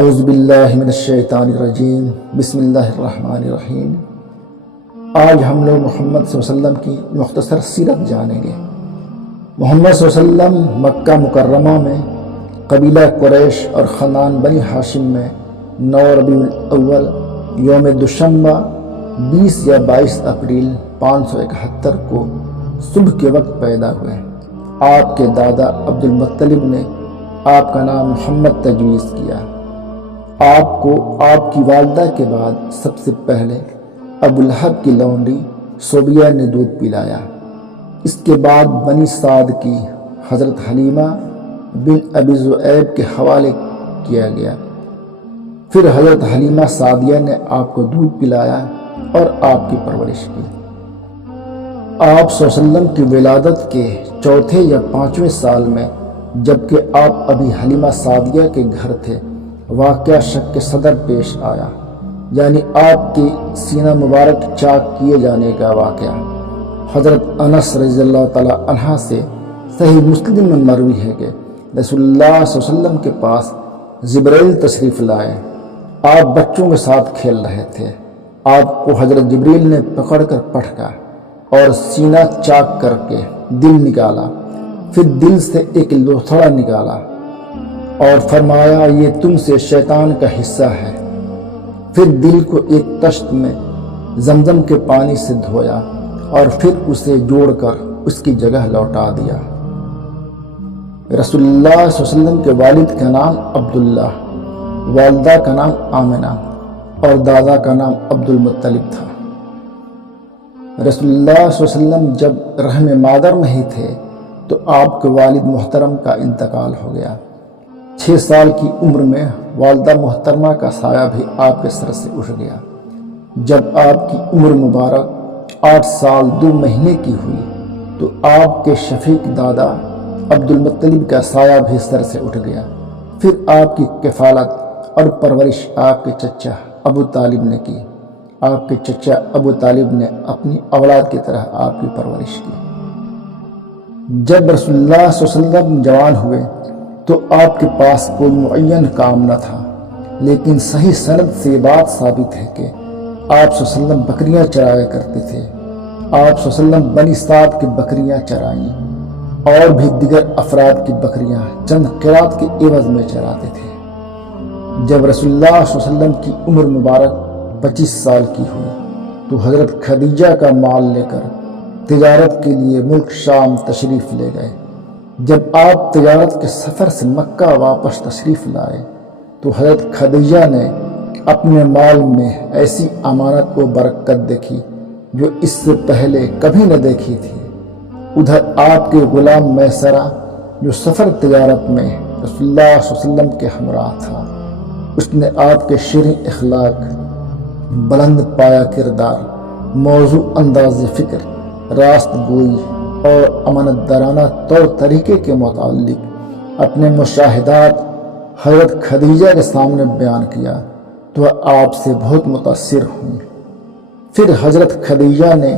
اعوذ باللہ من الشیطان الرجیم، بسم اللہ الرحمن الرحیم۔ آج ہم لوگ محمد صلی اللہ علیہ وسلم کی مختصر سیرت جانیں گے۔ محمد صلی اللہ علیہ وسلم مکہ مکرمہ میں قبیلہ قریش اور خاندان بنی ہاشم میں 9 ربیع الاول یوم دوشنبہ 20 یا 22 اپریل 571 کو صبح کے وقت پیدا ہوئے۔ آپ کے دادا عبد المطلب نے آپ کا نام محمد تجویز کیا۔ آپ کو آپ کی والدہ کے بعد سب سے پہلے ابو لہب کی لونڈی صوبیہ نے دودھ پلایا۔ اس کے بعد بنی سعد کی حضرت حلیمہ بن ابی ذؤیب کے حوالے کیا گیا۔ پھر حضرت حلیمہ سعدیہ نے آپ کو دودھ پلایا اور آپ کی پرورش کی۔ آپ صلی اللہ علیہ وسلم کی ولادت کے چوتھے یا 5ویں سال میں، جبکہ آپ ابھی حلیمہ سعدیہ کے گھر تھے، واقعہ شق صدر پیش آیا، یعنی آپ کے سینہ مبارک چاک کیے جانے کا واقعہ۔ حضرت انس رضی اللہ تعالی عنہ سے صحیح مسلم میں مروی ہے کہ رسول اللہ صلی اللہ علیہ وسلم کے پاس جبرائیل تشریف لائے۔ آپ بچوں کے ساتھ کھیل رہے تھے۔ آپ کو حضرت جبریل نے پکڑ کر پٹکا اور سینہ چاک کر کے دل نکالا، پھر دل سے ایک لوتھڑا نکالا اور فرمایا یہ تم سے شیطان کا حصہ ہے۔ پھر دل کو ایک طشت میں زمزم کے پانی سے دھویا اور پھر اسے جوڑ کر اس کی جگہ لوٹا دیا۔ رسول اللہ صلی اللہ علیہ وسلم کے والد کا نام عبداللہ، والدہ کا نام آمنہ اور دادا کا نام عبد المطلب تھا۔ رسول اللہ صلی اللہ علیہ وسلم جب رحم مادر میں ہی تھے تو آپ کے والد محترم کا انتقال ہو گیا۔ 6 سال کی عمر میں والدہ محترمہ کا سایہ بھی آپ کے سر سے اٹھ گیا۔ جب آپ کی عمر مبارک 8 سال 2 مہینے کی ہوئی تو آپ کے شفیق دادا عبد المطلب کا سایہ بھی سر سے اٹھ گیا۔ پھر آپ کی کفالت اور پرورش آپ کے چچا ابو طالب نے کی۔ آپ کے چچا ابو طالب نے اپنی اولاد کی طرح آپ کی پرورش کی۔ جب رسول اللہ صلی اللہ علیہ وسلم جوان ہوئے تو آپ کے پاس کوئی معین کام نہ تھا، لیکن صحیح سند سے بات ثابت ہے کہ آپ صلی اللہ علیہ وسلم بکریاں چرایا کرتے تھے۔ آپ صلی اللہ علیہ وسلم بنی سعد کی بکریاں چرائیں اور بھی دیگر افراد کی بکریاں چند قیرات کے عوض میں چراتے تھے۔ جب رسول اللہ صلی اللہ علیہ وسلم کی عمر مبارک 25 سال کی ہوئی تو حضرت خدیجہ کا مال لے کر تجارت کے لیے ملک شام تشریف لے گئے۔ جب آپ تجارت کے سفر سے مکہ واپس تشریف لائے تو حضرت خدیجہ نے اپنے مال میں ایسی امانت و برکت دیکھی جو اس سے پہلے کبھی نہ دیکھی تھی۔ ادھر آپ کے غلام میسرہ جو سفر تجارت میں رسول اللہ صلی اللہ علیہ وسلم کے ہمراہ تھا، اس نے آپ کے شیریں اخلاق، بلند پایا کردار، موضوع انداز فکر، راست گوئی اور امانت دارانہ طور طریقے کے متعلق اپنے مشاہدات حضرت خدیجہ کے سامنے بیان کیا تو آپ سے بہت متاثر ہوئی۔ پھر حضرت خدیجہ نے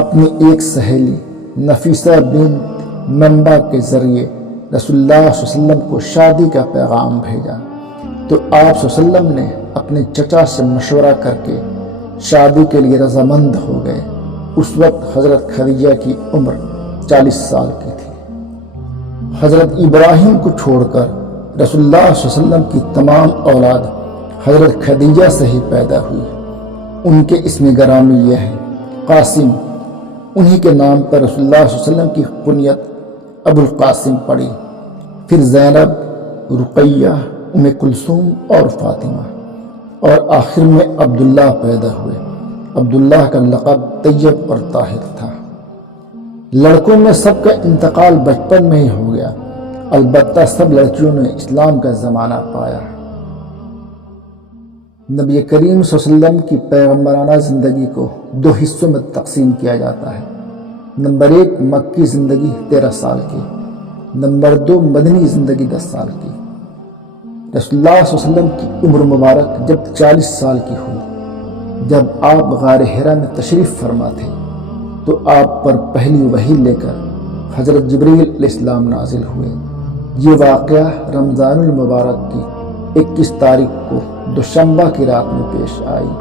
اپنی ایک سہیلی نفیسہ بنت منبع کے ذریعے رسول اللہ صلی اللہ علیہ وسلم کو شادی کا پیغام بھیجا تو آپ صلی اللہ علیہ وسلم نے اپنے چچا سے مشورہ کر کے شادی کے لیے رضامند ہو گئے۔ اس وقت حضرت خدیجہ کی عمر 40 سال کی تھی۔ حضرت ابراہیم کو چھوڑ کر رسول اللہ صلی اللہ علیہ وسلم کی تمام اولاد حضرت خدیجہ سے ہی پیدا ہوئی۔ ان کے اسم گرامی یہ ہیں قاسم، انہی کے نام پر رسول اللہ صلی اللہ علیہ وسلم کی کنیت ابو القاسم پڑی۔ پھر زینب، رقیہ، ام کلثوم اور فاطمہ، اور آخر میں عبداللہ پیدا ہوئے۔ عبداللہ کا لقب طیب اور طاہر تھا۔ لڑکوں میں سب کا انتقال بچپن میں ہی ہو گیا، البتہ سب لڑکیوں نے اسلام کا زمانہ پایا۔ نبی کریم صلی اللہ علیہ وسلم کی پیغمبرانہ زندگی کو 2 حصوں میں تقسیم کیا جاتا ہے۔ نمبر 1 مکی زندگی 13 سال کی، نمبر 2 مدنی زندگی 10 سال کی۔ رسول اللہ صلی اللہ علیہ وسلم کی عمر مبارک جب 40 سال کی ہوئی، جب آپ غار حرا میں تشریف فرما تھے تو آپ پر پہلی وحی لے کر حضرت جبریل علیہ السلام نازل ہوئے۔ یہ واقعہ رمضان المبارک کی 21 تاریخ کو دوشنبہ کی رات میں پیش آئی۔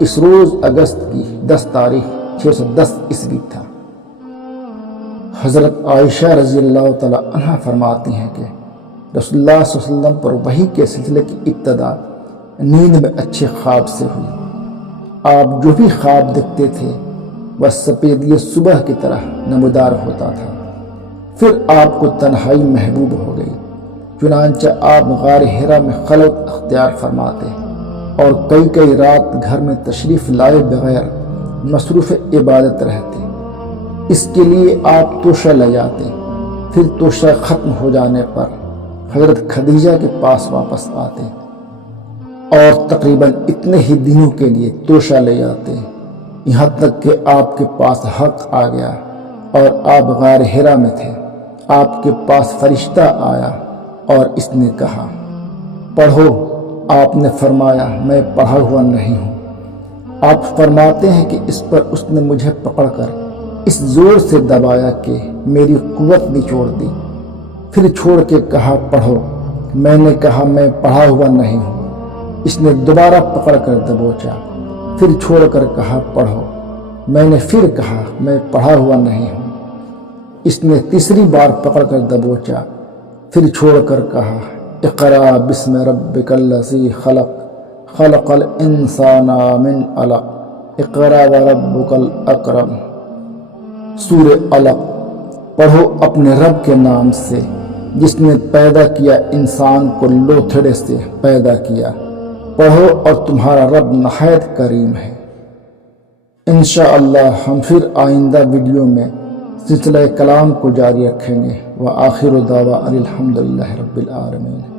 اس روز اگست کی 10 تاریخ 610 عیسوی تھا۔ حضرت عائشہ رضی اللہ تعالی عنہ فرماتی ہیں کہ رسول اللہ صلی اللہ علیہ وسلم پر وحی کے سلسلے کی ابتدا نیند میں اچھے خواب سے ہوئی۔ آپ جو بھی خواب دیکھتے تھے وہ سپیدی صبح کی طرح نمودار ہوتا تھا۔ پھر آپ کو تنہائی محبوب ہو گئی، چنانچہ آپ غار حرا میں خلوت اختیار فرماتے اور کئی رات گھر میں تشریف لائے بغیر مصروف عبادت رہتے۔ اس کے لیے آپ توشہ لے جاتے، پھر توشہ ختم ہو جانے پر حضرت خدیجہ کے پاس واپس آتے اور تقریباً اتنے ہی دنوں کے لیے توشہ لے جاتے، یہاں تک کہ آپ کے پاس حق آ گیا اور آپ غار حرا میں تھے۔ آپ کے پاس فرشتہ آیا اور اس نے کہا پڑھو۔ آپ نے فرمایا میں پڑھا ہوا نہیں ہوں۔ آپ فرماتے ہیں کہ اس پر اس نے مجھے پکڑ کر اس زور سے دبایا کہ میری قوت نچوڑ دی، پھر چھوڑ کے کہا پڑھو۔ میں نے کہا میں پڑھا ہوا نہیں ہوں۔ اس نے دوبارہ پکڑ کر دبوچا، پھر چھوڑ کر کہا پڑھو۔ میں نے پھر کہا میں پڑھا ہوا نہیں ہوں۔ اس نے تیسری بار پکڑ کر دبوچا، پھر چھوڑ کر کہا اقرأ بسم ربک الذی خلق خلق الانسان من علق اقرأ وربک الاکرم۔ سورہ علق۔ پڑھو اپنے رب کے نام سے جس نے پیدا کیا انسان کو لوتھڑے سے پیدا کیا۔ پڑھو اور تمہارا رب نہایت کریم ہے۔ انشاءاللہ ہم پھر آئندہ ویڈیو میں سلسلہ کلام کو جاری رکھیں گے۔ وآخر دعوانا الحمدللہ رب العالمین۔